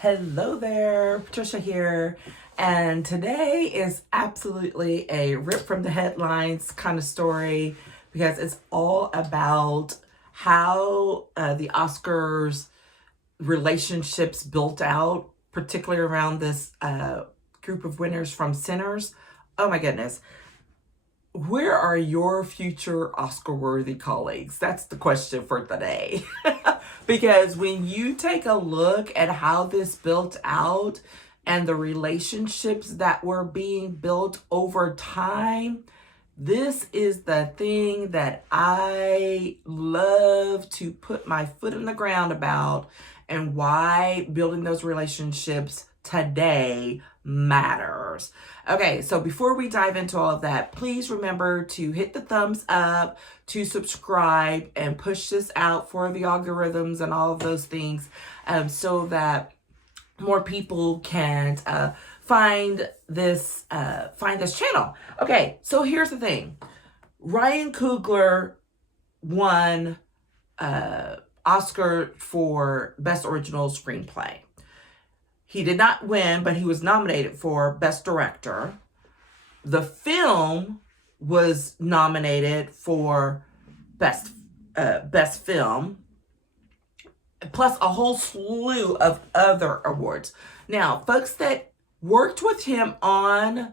Hello there, Patricia here. And today is absolutely a rip from the headlines kind of story because it's all about how the Oscars relationships built out, particularly around this group of winners from Sinners. Oh my goodness. Where are your future Oscar worthy colleagues? That's the question for today. Because when you take a look at how this built out and the relationships that were being built over time, this is the thing that I love to put my foot in the ground about, and why building those relationships today matters. Okay, so before we dive into all of that, please remember to hit the thumbs up, to subscribe, and push this out for the algorithms and all of those things, so that more people can find this channel. Okay, so here's the thing. Ryan Coogler won Oscar for Best Original Screenplay. He did not win, but he was nominated for Best Director. The film was nominated for Best Film, plus a whole slew of other awards. Now, folks that worked with him on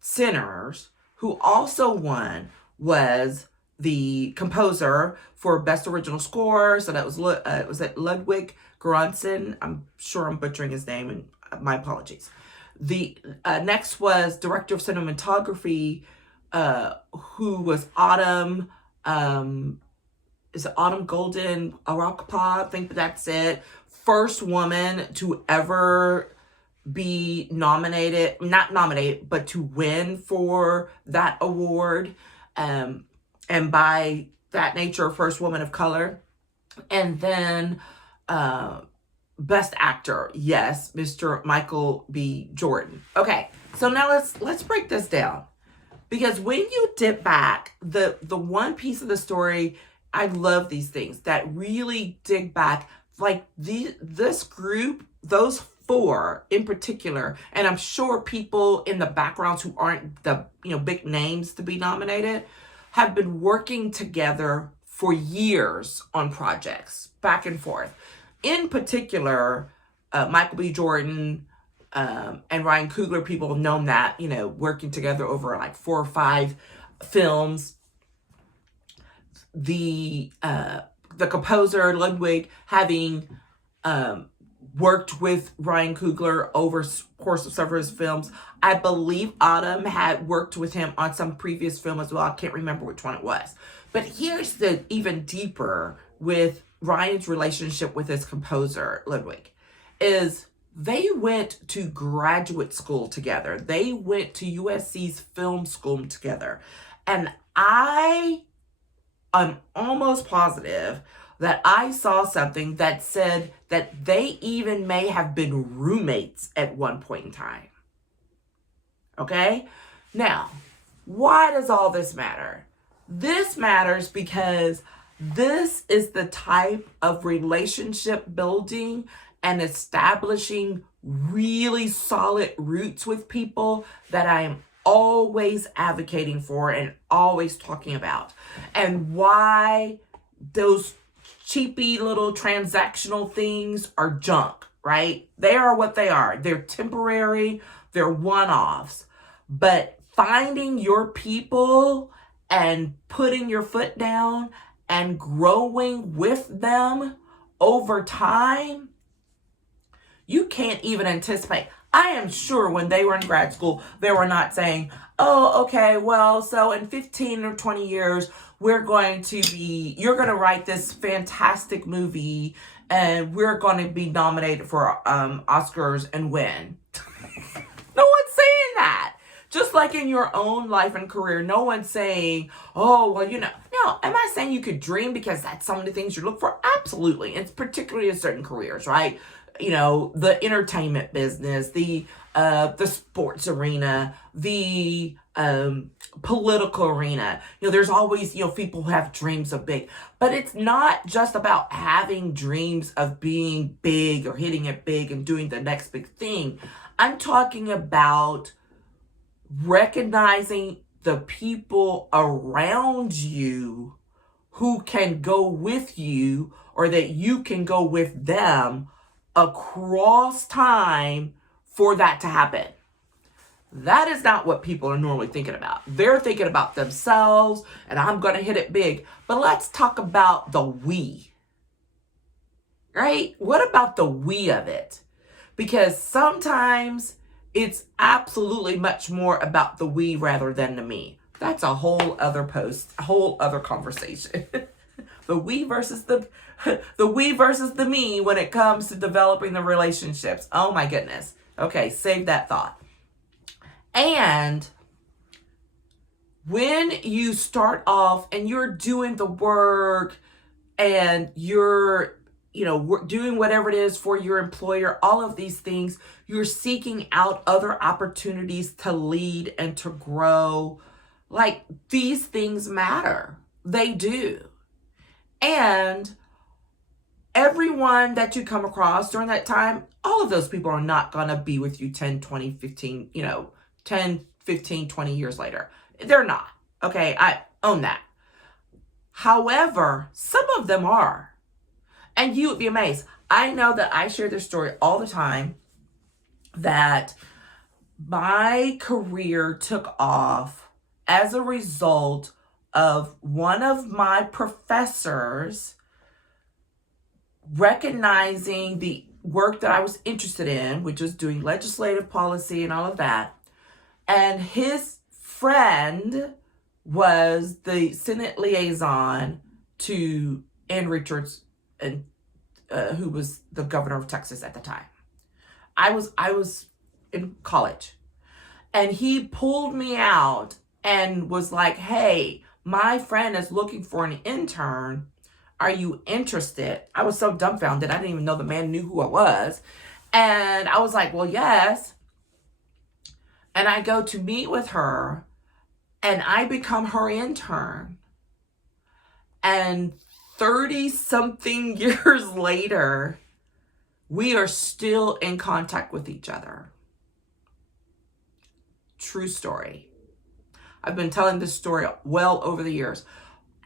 Sinners, who also won, was the composer for Best Original Score. So that was Ludwig Göransson. I'm sure I'm butchering his name, and my apologies. The next was director of cinematography, who was Autumn. Is it Autumn Golden Arakpa? I think that's it. First woman to ever be nominated, not nominated, but to win for that award. And by that nature, first woman of color. And then Best Actor, yes, Mr. Michael B. Jordan. Okay, so now let's break this down. Because when you dip back, the one piece of the story, I love these things that really dig back, like this group, those four in particular, and I'm sure people in the backgrounds who aren't the big names to be nominated, have been working together for years on projects, back and forth. In particular, Michael B. Jordan and Ryan Coogler, people have known that, working together over like 4 or 5 films. The composer, Ludwig, having worked with Ryan Coogler over the course of several of his films. I believe Autumn had worked with him on some previous film as well. I can't remember which one it was. But here's the even deeper with Ryan's relationship with his composer, Ludwig, is they went to graduate school together. They went to USC's film school together. And I'm almost positive that I saw something that said that they even may have been roommates at one point in time. Okay? Now, why does all this matter? This matters because this is the type of relationship building and establishing really solid roots with people that I am always advocating for and always talking about. And why those cheapy little transactional things are junk, right? They are what they are. They're temporary, they're one-offs. But finding your people and putting your foot down and growing with them over time, you can't even anticipate. I am sure when they were in grad school, they were not saying, oh, okay, well, so in 15 or 20 years, you're going to write this fantastic movie and we're going to be nominated for Oscars and win. No one's saying that. Just like in your own life and career, no one's saying, oh, well, Now, am I saying you could dream because that's some of the things you look for? Absolutely. It's particularly in certain careers, right? the entertainment business, the sports arena, the political arena. There's always, people who have dreams of big, but it's not just about having dreams of being big or hitting it big and doing the next big thing. I'm talking about recognizing the people around you who can go with you, or that you can go with them across time for that to happen. That is not what people are normally thinking about. They're thinking about themselves, and I'm going to hit it big. But let's talk about the we. Right? What about the we of it? Because sometimes it's absolutely much more about the we rather than the me. That's a whole other post, a whole other conversation. The we versus the me when it comes to developing the relationships. Oh my goodness. Okay, save that thought. And when you start off and you're doing the work and you're doing whatever it is for your employer, all of these things, you're seeking out other opportunities to lead and to grow. Like, these things matter. They do. And everyone that you come across during that time, all of those people are not going to be with you 10, 20, 15, 10, 15, 20 years later. They're not. Okay, I own that. However, some of them are. And you would be amazed. I know that I share this story all the time, that my career took off as a result of one of my professors recognizing the work that I was interested in, which was doing legislative policy and all of that. And his friend was the Senate liaison to Ann Richards, and who was the governor of Texas at the time. I was in college, and he pulled me out and was like, "Hey, my friend is looking for an intern. Are you interested?" I was so dumbfounded. I didn't even know the man knew who I was. And I was like, "Well, yes." And I go to meet with her, and I become her intern. And 30-something years later, we are still in contact with each other. True story. I've been telling this story well over the years.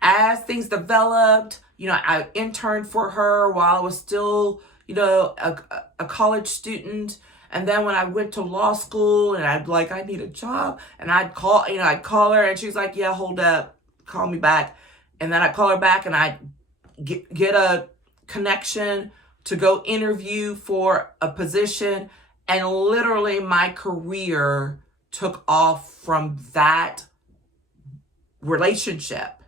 As things developed, I interned for her while I was still, a college student. And then when I went to law school and I'd like, I need a job, and I'd call her, and she's like, "Yeah, hold up, call me back." And then I'd call her back, and I'd get a connection to go interview for a position. And literally my career took off from that relationship,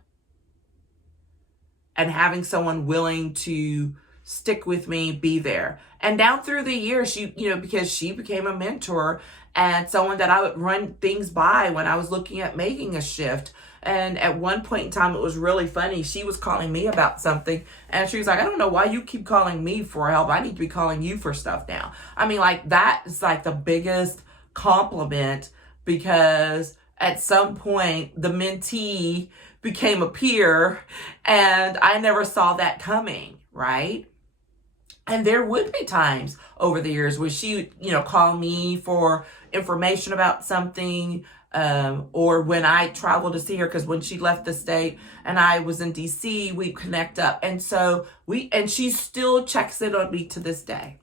and having someone willing to stick with me, be there. And down through the years, because she became a mentor and someone that I would run things by when I was looking at making a shift. And at one point in time, it was really funny. She was calling me about something, and she was like, "I don't know why you keep calling me for help. I need to be calling you for stuff now." I mean, like, that is like the biggest compliment, because at some point the mentee became a peer, and I never saw that coming, right? And there would be times over the years where she would, call me for information about something, or when I traveled to see her, because when she left the state and I was in DC, we connect up. And so and she still checks in on me to this day.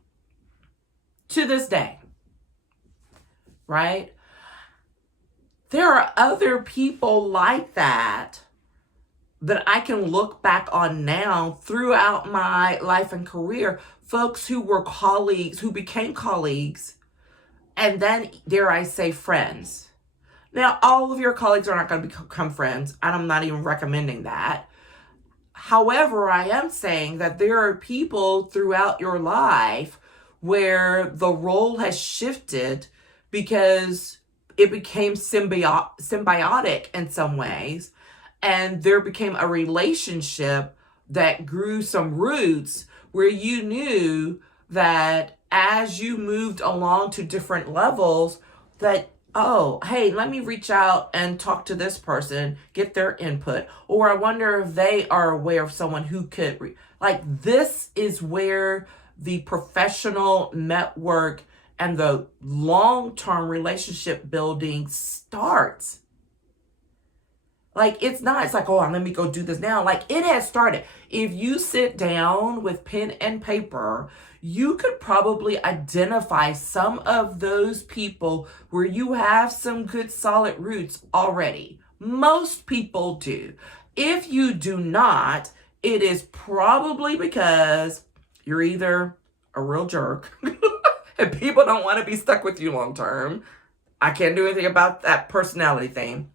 To this day. Right? There are other people like that I can look back on now throughout my life and career. Folks who were colleagues, who became colleagues, and then, dare I say, friends. Now, all of your colleagues are not going to become friends, and I'm not even recommending that. However, I am saying that there are people throughout your life where the role has shifted because it became symbiotic in some ways, and there became a relationship that grew some roots where you knew that as you moved along to different levels, that, oh, hey, let me reach out and talk to this person, get their input. Or I wonder if they are aware of someone who could, like, this is where the professional network and the long-term relationship building starts. Like, it's not, it's like, oh, let me go do this now. Like, it has started. If you sit down with pen and paper, you could probably identify some of those people where you have some good solid roots already. Most people do. If you do not, it is probably because you're either a real jerk and people don't want to be stuck with you long term. I can't do anything about that personality thing.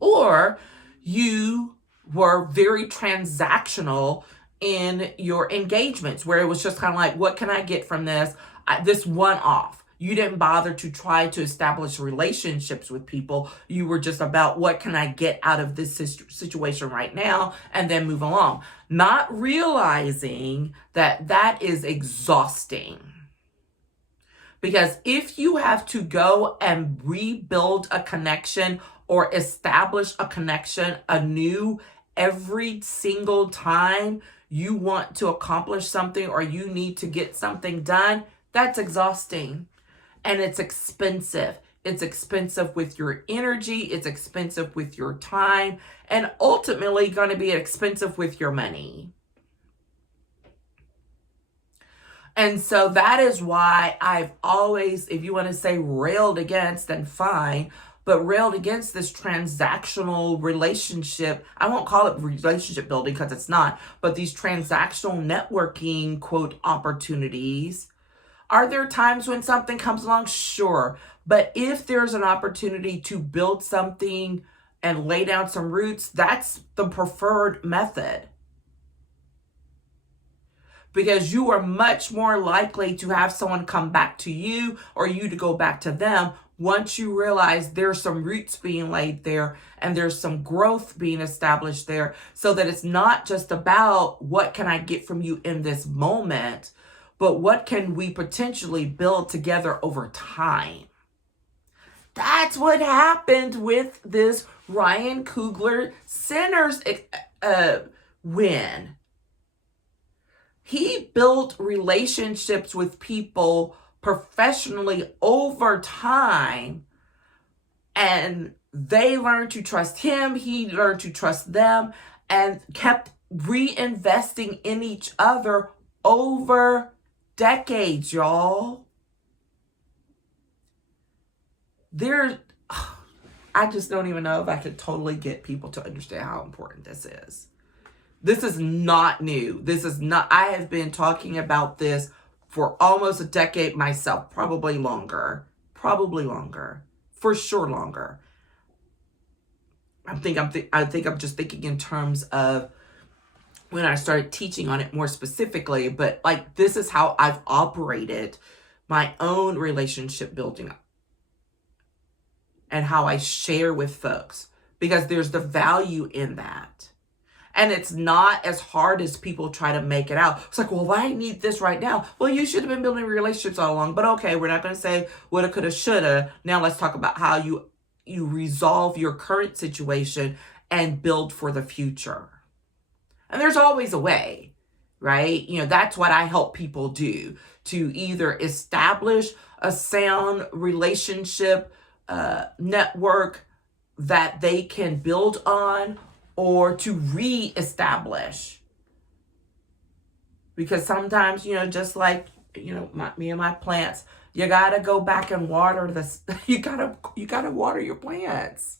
Or you were very transactional in your engagements, where it was just kind of like, what can I get from this? This one-off. You didn't bother to try to establish relationships with people. You were just about, what can I get out of this situation right now, and then move along. Not realizing that that is exhausting. Because if you have to go and rebuild a connection or establish a connection anew every single time you want to accomplish something or you need to get something done, that's exhausting. And it's expensive. It's expensive with your energy. It's expensive with your time. And ultimately going to be expensive with your money. And so that is why I've always, if you want to say railed against, then fine, but railed against this transactional relationship. I won't call it relationship building because it's not, but these transactional networking, quote, opportunities. Are there times when something comes along? Sure. But if there's an opportunity to build something and lay down some roots, that's the preferred method. Because you are much more likely to have someone come back to you or you to go back to them once you realize there's some roots being laid there and there's some growth being established there, so that it's not just about what can I get from you in this moment, but what can we potentially build together over time. That's what happened with this Ryan Coogler Sinners win. He built relationships with people professionally over time, and they learned to trust him. He learned to trust them and kept reinvesting in each other over decades, y'all. I just don't even know if I could totally get people to understand how important this is. This is not new. I have been talking about this for almost a decade myself, probably longer, for sure longer. I think I'm just thinking in terms of when I started teaching on it more specifically, but like, this is how I've operated my own relationship building and how I share with folks, because there's the value in that. And it's not as hard as people try to make it out. It's like, well, I need this right now. Well, you should have been building relationships all along. But okay, we're not going to say woulda, coulda, shoulda. Now let's talk about how you resolve your current situation and build for the future. And there's always a way, right? That's what I help people do, to either establish a sound relationship network that they can build on, or to re-establish. Because sometimes, just like, me and my plants, you gotta go back and water this. You gotta water your plants.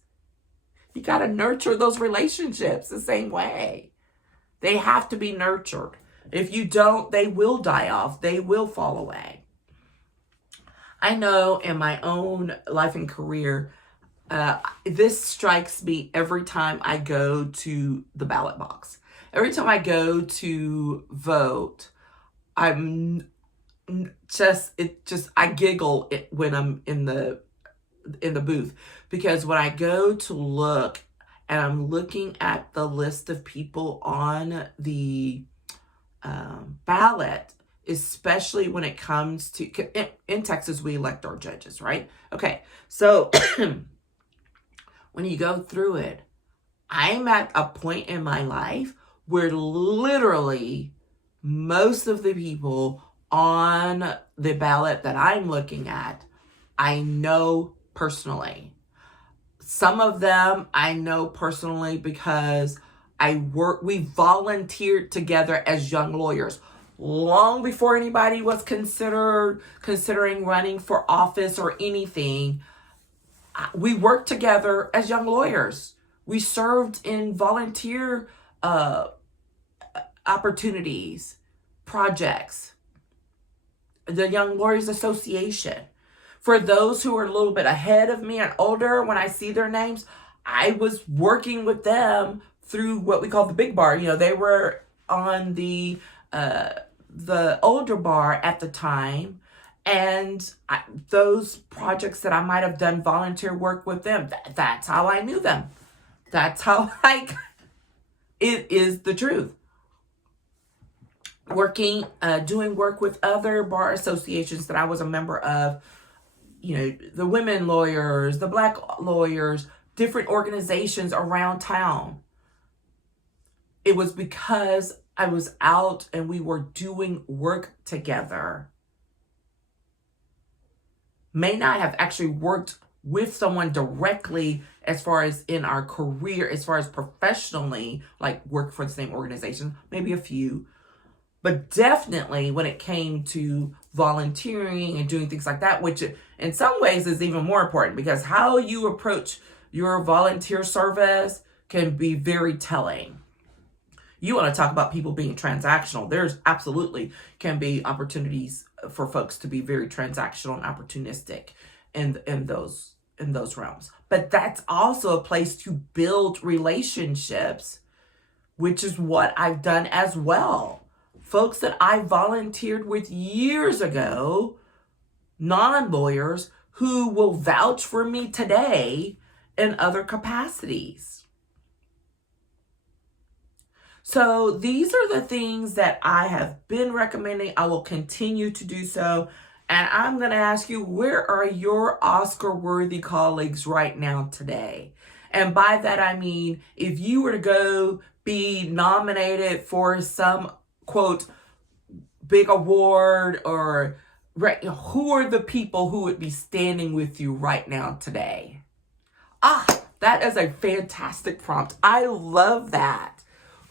You gotta nurture those relationships the same way. They have to be nurtured. If you don't, they will die off. They will fall away. I know in my own life and career, this strikes me every time I go to the ballot box. Every time I go to vote, I giggle when I'm in the booth, because when I go to look and I'm looking at the list of people on the ballot, especially when it comes to, in Texas, we elect our judges, right? Okay, so when you go through it, I'm at a point in my life where literally most of the people on the ballot that I'm looking at, I know personally. Some of them I know personally because we volunteered together as young lawyers long before anybody was considering running for office or anything. We worked together as young lawyers. We served in volunteer opportunities, projects, the Young Lawyers Association. For those who are a little bit ahead of me and older, when I see their names, I was working with them through what we call the big bar. They were on the older bar at the time. And those projects that I might have done volunteer work with them, that's how I knew them. That's how it is the truth. Doing work with other bar associations that I was a member of, the women lawyers, the black lawyers, different organizations around town. It was because I was out and we were doing work together. May not have actually worked with someone directly as far as in our career, as far as professionally, like work for the same organization, maybe a few. But definitely when it came to volunteering and doing things like that, which in some ways is even more important because how you approach your volunteer service can be very telling. You want to talk about people being transactional. There's absolutely can be opportunities for folks to be very transactional and opportunistic in those realms. But that's also a place to build relationships, which is what I've done as well. Folks that I volunteered with years ago, non-lawyers, who will vouch for me today in other capacities. So these are the things that I have been recommending. I will continue to do so. And I'm going to ask you, where are your Oscar-worthy colleagues right now today? And by that, I mean, if you were to go be nominated for some, quote, big award, or who are the people who would be standing with you right now today? That is a fantastic prompt. I love that.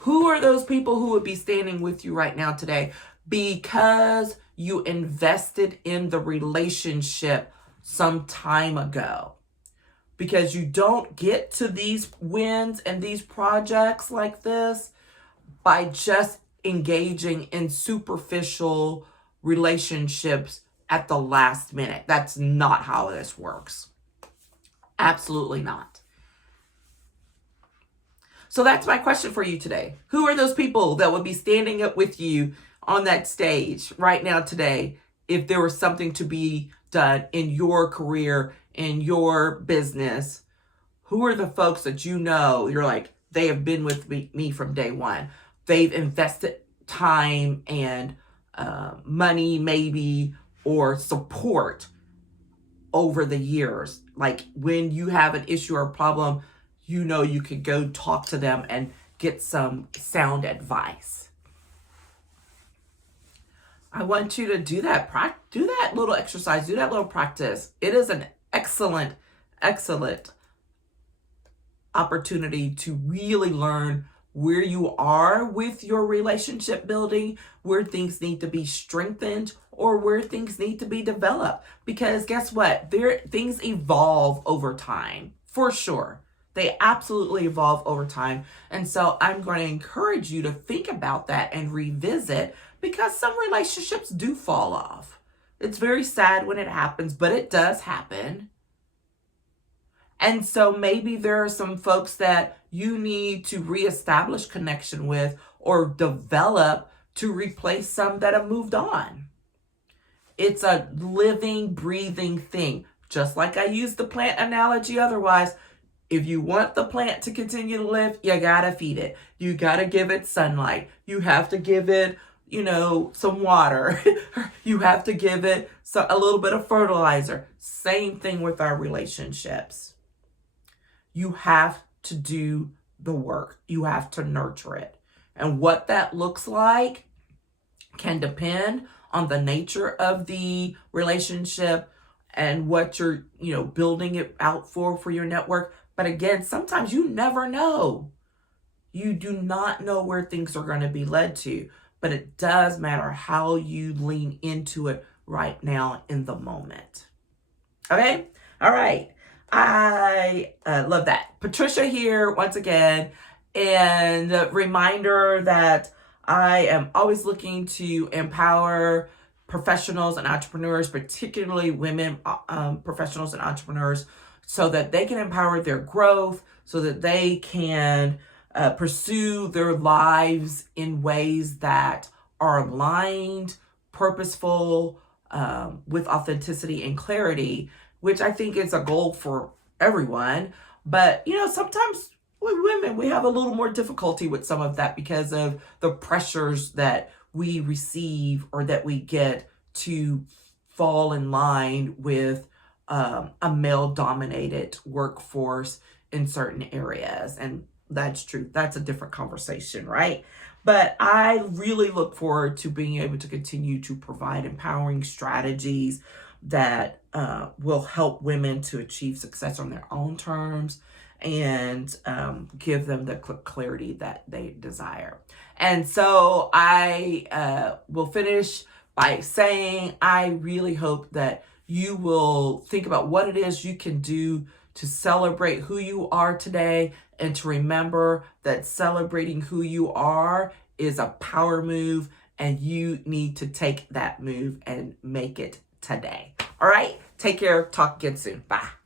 Who are those people who would be standing with you right now today? Because you invested in the relationship some time ago. Because you don't get to these wins and these projects like this by just engaging in superficial relationships at the last minute. That's not how this works. Absolutely not. So that's my question for you today. Who are those people that would be standing up with you on that stage right now today if there was something to be done in your career, in your business? Who are the folks that you're like, they have been with me from day one. They've invested time and money maybe, or support over the years. Like when you have an issue or a problem, you could go talk to them and get some sound advice. I want you to do that. Do that little exercise. Do that little practice. It is an excellent, excellent opportunity to really learn where you are with your relationship building, where things need to be strengthened, or where things need to be developed. Because guess what? Things evolve over time, for sure. They absolutely evolve over time. And so I'm going to encourage you to think about that and revisit, because some relationships do fall off. It's very sad when it happens, but it does happen. And so maybe there are some folks that you need to reestablish connection with or develop to replace some that have moved on. It's a living, breathing thing. Just like I used the plant analogy otherwise, if you want the plant to continue to live, you gotta feed it. You gotta give it sunlight. You have to give it, some water. You have to give it a little bit of fertilizer. Same thing with our relationships. You have to do the work. You have to nurture it. And what that looks like can depend on the nature of the relationship and what you're, building it out for your network. But again, sometimes you never know. You do not know where things are going to be led to, but it does matter how you lean into it right now in the moment. Okay? All right. I love that. Patricia here once again. And a reminder that I am always looking to empower professionals and entrepreneurs, particularly women professionals and entrepreneurs, so that they can empower their growth, so that they can pursue their lives in ways that are aligned, purposeful, with authenticity and clarity, which I think is a goal for everyone. But, sometimes with women, we have a little more difficulty with some of that because of the pressures that we receive or that we get to fall in line with a male-dominated workforce in certain areas. And that's true. That's a different conversation, right? But I really look forward to being able to continue to provide empowering strategies that will help women to achieve success on their own terms and give them the clarity that they desire. And so I will finish by saying I really hope that you will think about what it is you can do to celebrate who you are today, and to remember that celebrating who you are is a power move, and you need to take that move and make it today. All right? Take care. Talk again soon. Bye.